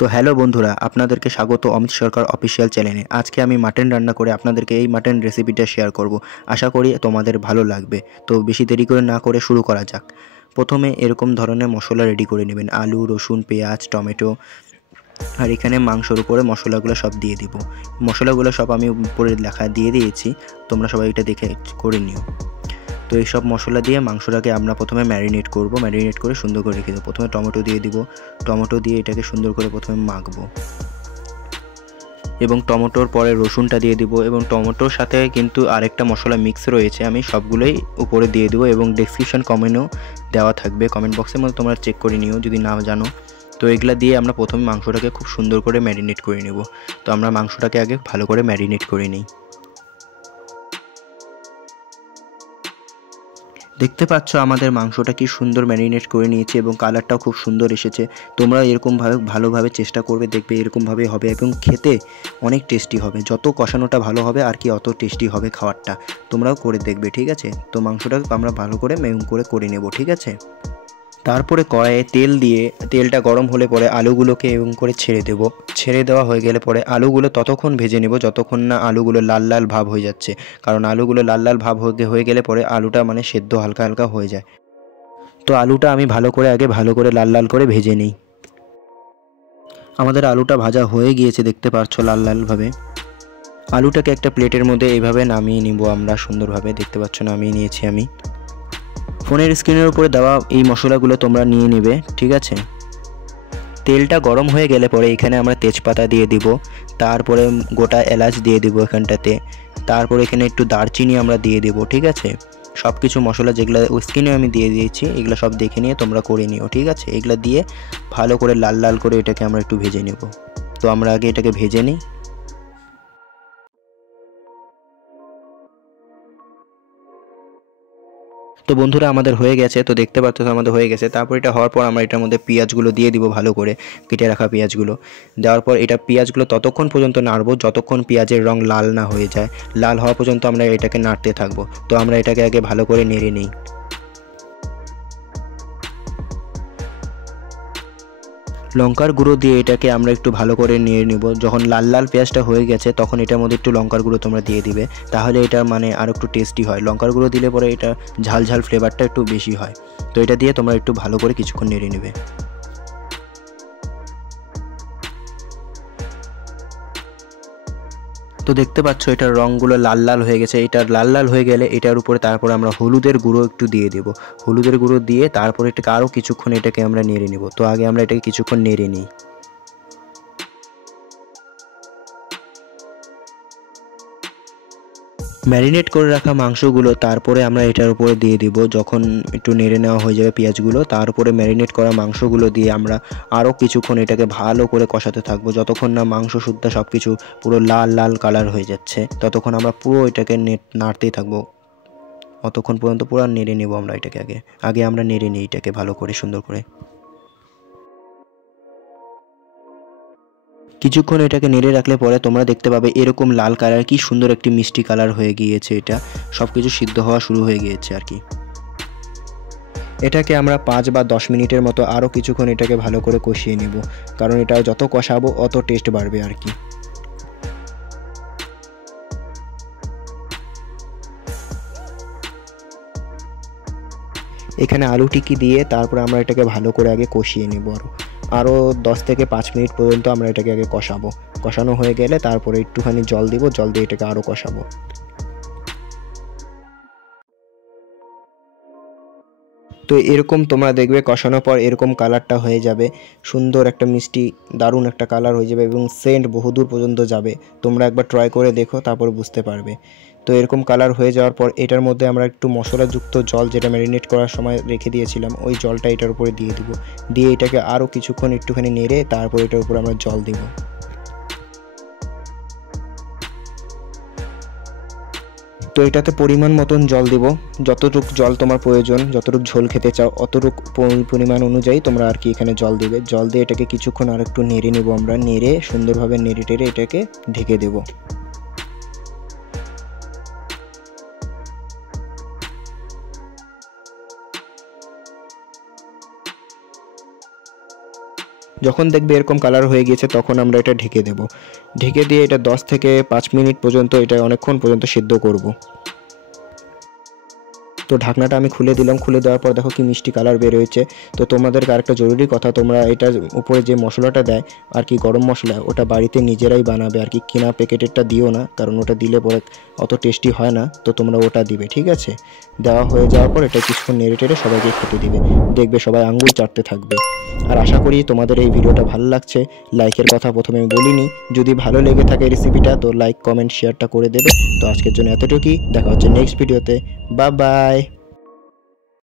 তো হ্যালো বন্ধুরা, আপনাদেরকে স্বাগত অমিত সরকার অফিসিয়াল চ্যানেলে। আজকে আমি মাটন রান্না করে আপনাদেরকে এই মাটন রেসিপিটা শেয়ার করব। আশা করি তোমাদের ভালো লাগবে। তো বেশি দেরি করে না করে শুরু করা যাক। প্রথমে এরকম ধরনের মশলা রেডি করে নেবেন: আলু, রসুন, পেঁয়াজ, টমেটো। আর এখানে মাংসর উপরে মশলাগুলো সব দিয়ে দিব। মশলাগুলো সব আমি উপরে লেখা দিয়ে দিয়েছি, তোমরা সবাই এটা দেখে করে নিও। তো এই সব মশলা দিয়ে মাংসটাকে আমরা প্রথমে ম্যারিনেট করব। ম্যারিনেট করে সুন্দর করে রেখে দেবো। প্রথমে টমেটো দিয়ে দিব। টমেটো দিয়ে এটাকে সুন্দর করে প্রথমে মাখবো এবং টমেটোর পরে রসুনটা দিয়ে দিব। এবং টমেটোর সাথে কিন্তু আরেকটা মশলা মিক্স রয়েছে, আমি সবগুলোই উপরে দিয়ে দেবো এবং ডেসক্রিপশন কমেন্টও দেওয়া থাকবে, কমেন্ট বক্সের মধ্যে তোমরা চেক করে নিও যদি না জানো। তো এগুলা দিয়ে আমরা প্রথমে মাংসটাকে খুব সুন্দর করে ম্যারিনেট করে নেব। তো আমরা মাংসটাকে আগে ভালো করে ম্যারিনেট করে নিই। দেখতে পাচ্ছ আমাদের মাংসটা কি সুন্দর ম্যারিনেট করে নিয়েছে এবং কালারটাও খুব সুন্দর এসেছে। তোমরা এরকমভাবে ভালোভাবে চেষ্টা করবে, দেখবে এরকমভাবে হবে এবং খেতে অনেক টেস্টি হবে। যত কষানোটা ভালো হবে আর কি অত টেস্টি হবে খাবারটা। তোমরাও করে দেখবে, ঠিক আছে? তো মাংসটাকে আমরা ভালো করে মেয়ুন করে নেব, ঠিক আছে? তারপরে কড়াইয়ে তেল দিয়ে তেলটা গরম হলে পরে আলুগুলোকে এরকম করে ছেড়ে দেব। ছেড়ে দেওয়া হয়ে গেলে পরে আলুগুলো ততক্ষণ ভেজে নেব যতক্ষণ না আলুগুলো লাল লাল ভাব হয়ে যাচ্ছে। কারণ আলুগুলো লাল লাল ভাব হয়ে গেলে পরে আলুটা মানে সেদ্ধ হালকা হালকা হয়ে যায়। তো আলুটা আমি ভালো করে লাল লাল করে ভেজে নিই। আমাদের আলুটা ভাজা হয়ে গিয়েছে, দেখতে পাচ্ছ লাল লালভাবে। আলুটাকে একটা প্লেটের মধ্যে এইভাবে নামিয়ে নিব আমরা সুন্দরভাবে। দেখতে পাচ্ছ নামিয়ে নিয়েছি আমি। ফোনের স্ক্রিনের উপরে দেওয়া এই মশলাগুলো তোমরা নিয়ে নেবে, ঠিক আছে? তেলটা গরম হয়ে গেলে পরে এখানে আমরা তেজপাতা দিয়ে দিব। তারপরে গোটা এলাচ দিয়ে দিব এখানটাতে। তারপরে এখানে একটু দারচিনি আমরা দিয়ে দেব, ঠিক আছে? সব কিছু মশলা যেগুলো ওই স্ক্রিনে আমি দিয়ে দিয়েছি, এগুলো সব দেখে নিয়ে তোমরা করে নিও, ঠিক আছে? এগুলো দিয়ে ভালো করে লাল লাল করে এটাকে আমরা একটু ভেজে নেব। তো আমরা আগে এটাকে ভেজে নিই। তো বন্ধুরা আমাদের হয়ে গেছে, তো দেখতে পাচ্ছ আমাদের হয়ে গেছে। তারপর এটা হওয়ার পর আমরা এটার মধ্যে পেঁয়াজগুলো দিয়ে দিব, ভালো করে কেটে রাখা পেঁয়াজগুলো দেওয়ার পর এটা পেঁয়াজগুলো ততক্ষণ পর্যন্ত নাড়বো যতক্ষণ পেঁয়াজের রং লাল না হয়ে যায়। লাল হওয়া পর্যন্ত আমরা এটাকে নাড়তে থাকবো। তো আমরা এটাকে আগে ভালো করে নেড়ে নিই। লঙ্কার গুঁড়ো দিয়ে এটাকে আমরা একটু ভালো করে নেড়ে নেব। যখন লাল লাল পেঁয়াজটা হয়ে গেছে তখন এটার মধ্যে একটু লঙ্কার গুঁড়ো তোমরা দিয়ে দিবে, তাহলে এটা মানে আরও একটু টেস্টি হয়। লঙ্কার গুঁড়ো দিলে পরে এটা ঝাল ঝাল ফ্লেভারটা একটু বেশি হয়। তো এটা দিয়ে তোমরা একটু ভালো করে কিছুক্ষণ নেড়ে নেবে। তো দেখতে পাচ্ছ এটার রঙগুলো লাল লাল হয়ে গেছে। এটা লাল লাল হয়ে গেলে এটার উপরে তারপরে আমরা হলুদের গুঁড়ো একটু দিয়ে দেব। হলুদের গুঁড়ো দিয়ে তারপরে এটাকে আরও কিছুক্ষণ এটাকে আমরা নেড়ে নেব। তো আগে আমরা এটাকে কিছুক্ষণ নেড়ে নিই। ম্যারিনেট করে রাখা মাংসগুলো তারপরে আমরা এটার উপরে দিয়ে দিব। যখন একটু নেড়ে নেওয়া হয়ে যাবে পেঁয়াজগুলো, তার উপরে ম্যারিনেট করা মাংসগুলো দিয়ে আমরা আরও কিছুক্ষণ এটাকে ভালো করে কষাতে থাকবো। যতক্ষণ না মাংস শুদ্ধ সব কিছু পুরো লাল লাল কালার হয়ে যাচ্ছে ততক্ষণ আমরা পুরো এটাকে নাড়তেই থাকবো। অতক্ষণ পর্যন্ত পুরো নেড়ে নেব আমরা এটাকে। আগে আগে আমরা নেড়ে নিই এটাকে ভালো করে সুন্দর করে। কিছুক্ষণ এটাকে নেড়ে রাখলে পরে তোমরা দেখতে পাবে এরকম লাল কালার, কি সুন্দর একটি মিষ্টি কালার হয়ে গিয়েছে। এটা সব কিছু সিদ্ধ হওয়া শুরু হয়ে গিয়েছে আর কি। এটাকে আমরা 5 বা 10 মিনিটের মতো আরও কিছুক্ষণ এটাকে ভালো করে কষিয়ে নেব, কারণ এটা যত কষাবো অত টেস্ট বাড়বে আর কি। এখানে আলু টিকি দিয়ে তারপরে আমরা এটাকে ভালো করে আগে কষিয়ে নেব। আরও 10 থেকে 5 মিনিট পর্যন্ত আমরা এটাকে আগে কষাবো। কষানো হয়ে গেলে তারপরে একটুখানি জল দিব, জল দিয়ে এটাকে আরও কষাবো। তো এরকম তোমরা দেখবে কষানোর পর এরকম কালারটা হয়ে যাবে, সুন্দর একটা মিষ্টি দারুণ একটা কালার হয়ে যাবে এবং সেন্ট বহুদূর পর্যন্ত যাবে। তোমরা একবার ট্রাই করে দেখো, তারপর বুঝতে পারবে। তো এরকম কালার হয়ে যাওয়ার পর এটার মধ্যে আমরা একটু মশলাযুক্ত জল, যেটা ম্যারিনেট করার সময় রেখে দিয়েছিলাম, ওই জলটা এটার উপরে দিয়ে দিব। দিয়ে এটাকে আরও কিছুক্ষণ একটুখানি নেড়ে তারপর এটার উপরে আমরা জল দিব। তো এটাতে পরিমাণ মতন জল দিব। যতটুকু জল তোমার প্রয়োজন, যতটুকু ঝোল খেতে চাও অতটুকু পরিমাণ অনুযায়ী তোমরা আর কি এখানে জল দেবে। জল দিয়ে এটাকে কিছুক্ষণ আর একটু নেড়ে নেব আমরা। নেড়ে সুন্দরভাবে নেড়ে টেড়ে এটাকে ঢেকে দেব। যখন দেখবে এরকম কালার হয়ে গিয়েছে তখন আমরা এটা ঢেকে দেব। ঢেকে দিয়ে এটা 10 থেকে 5 মিনিট পর্যন্ত এটা অনেকক্ষণ পর্যন্ত সিদ্ধ করব। তো ঢাকনাটা আমি খুলে দিলাম। খুলে দেওয়ার পর দেখো কি মিষ্টি কালার বের হয়েছে। তো তোমাদেরকে আরেকটা জরুরি কথা, তোমরা এটার উপরে যে মশলাটা দেয় আর কি গরম মশলা, ওটা বাড়িতে নিজেরাই বানাবে আর কি, কিনা প্যাকেটেরটা দিও না, কারণ ওটা দিলে পরে অত টেস্টি হয় না। তো তোমরা ওটা দিবে, ঠিক আছে? দেওয়া হয়ে যাওয়ার পর এটা কিছুক্ষণ নেড়ে টেড়ে সবাইকে খেতে দিবে, দেখবে সবাই আঙ্গুল চাটতে থাকবে। আর আশা করি তোমাদের এই ভিডিওটা ভালো লাগছে। লাইকের কথা প্রথমে আমি বলিনি, যদি ভালো লেগে থাকে রেসিপিটা তো লাইক কমেন্ট শেয়ারটা করে দেবে। তো আজকের জন্য এতটুকুই, দেখা হচ্ছে নেক্সট ভিডিওতে। Bye bye.